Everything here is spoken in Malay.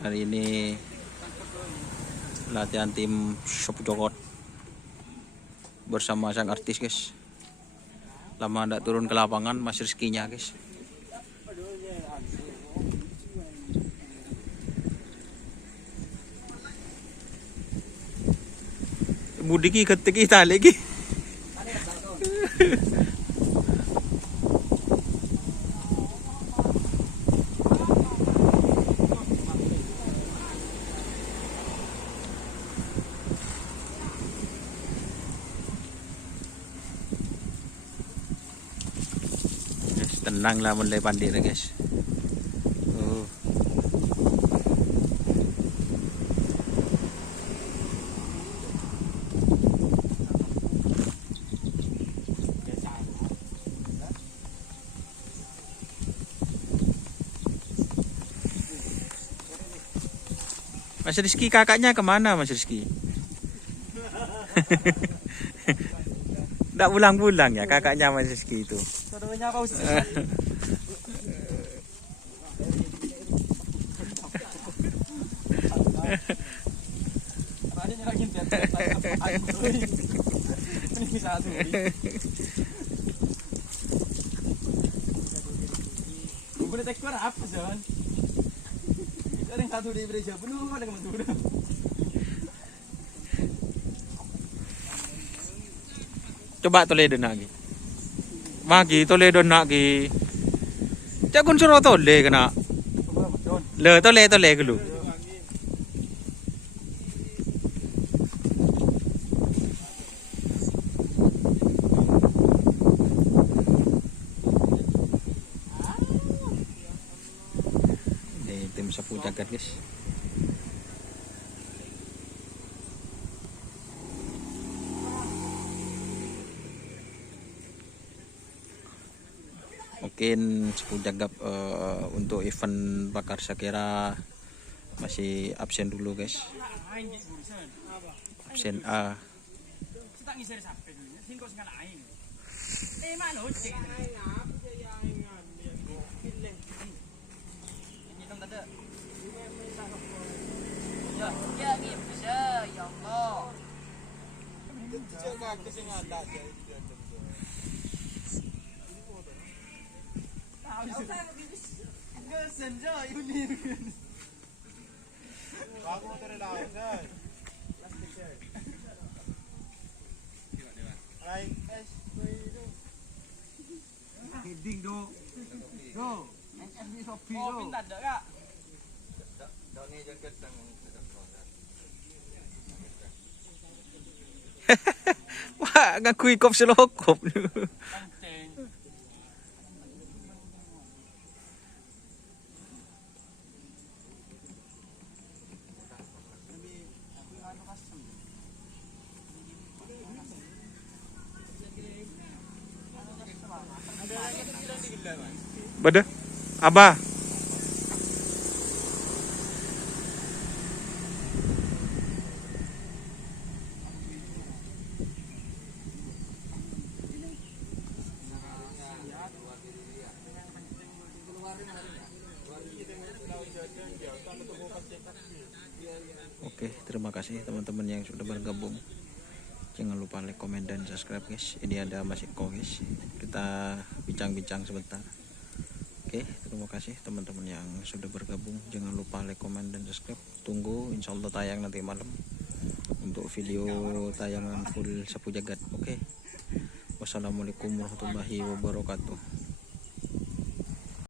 Hari ini latihan tim Sapu Jokot bersama sang artis, guys. Lama ndak turun ke lapangan, Mas Rizky-nya, guys. Budiki ketik tali lagi. Tenang lah mulai pandir, guys. Mas Rizky, kakaknya kemana, Mas Rizky? Nggak pulang-pulang ya kakaknya Mas Rizky itu. Saudaranya Pak Ustaz. Ini nyerangin dia. Ini satu. Boleh tekor apa, Jon? Ada yang satu di gereja penuh, ada yang satu. Coba Toledo lagi. Magi Toledo lagi. Cak kun suruh tole kena. Le tole dulu. Ini tim Sapu Jagat, guys. Mungkin Sapu Jagat untuk event bakar Shakira masih absen dulu, guys. Absen A. Ding do. Do. SB Shopee do. Oh, pintar dak, Kak. Done jengket nang Wah, ngakui kop selokop. Bada? Abah. Oke, terima kasih teman-teman yang sudah bergabung. Jangan lupa like, komen, dan subscribe, guys. Ini ada Mas Iko, guys. Kita bincang-bincang sebentar. Oke, terima kasih teman-teman yang sudah bergabung. Jangan lupa like, komen, dan subscribe. Tunggu, insya Allah tayang nanti malam untuk video tayangan full Sapu Jagat. Oke, wassalamualaikum warahmatullahi wabarakatuh.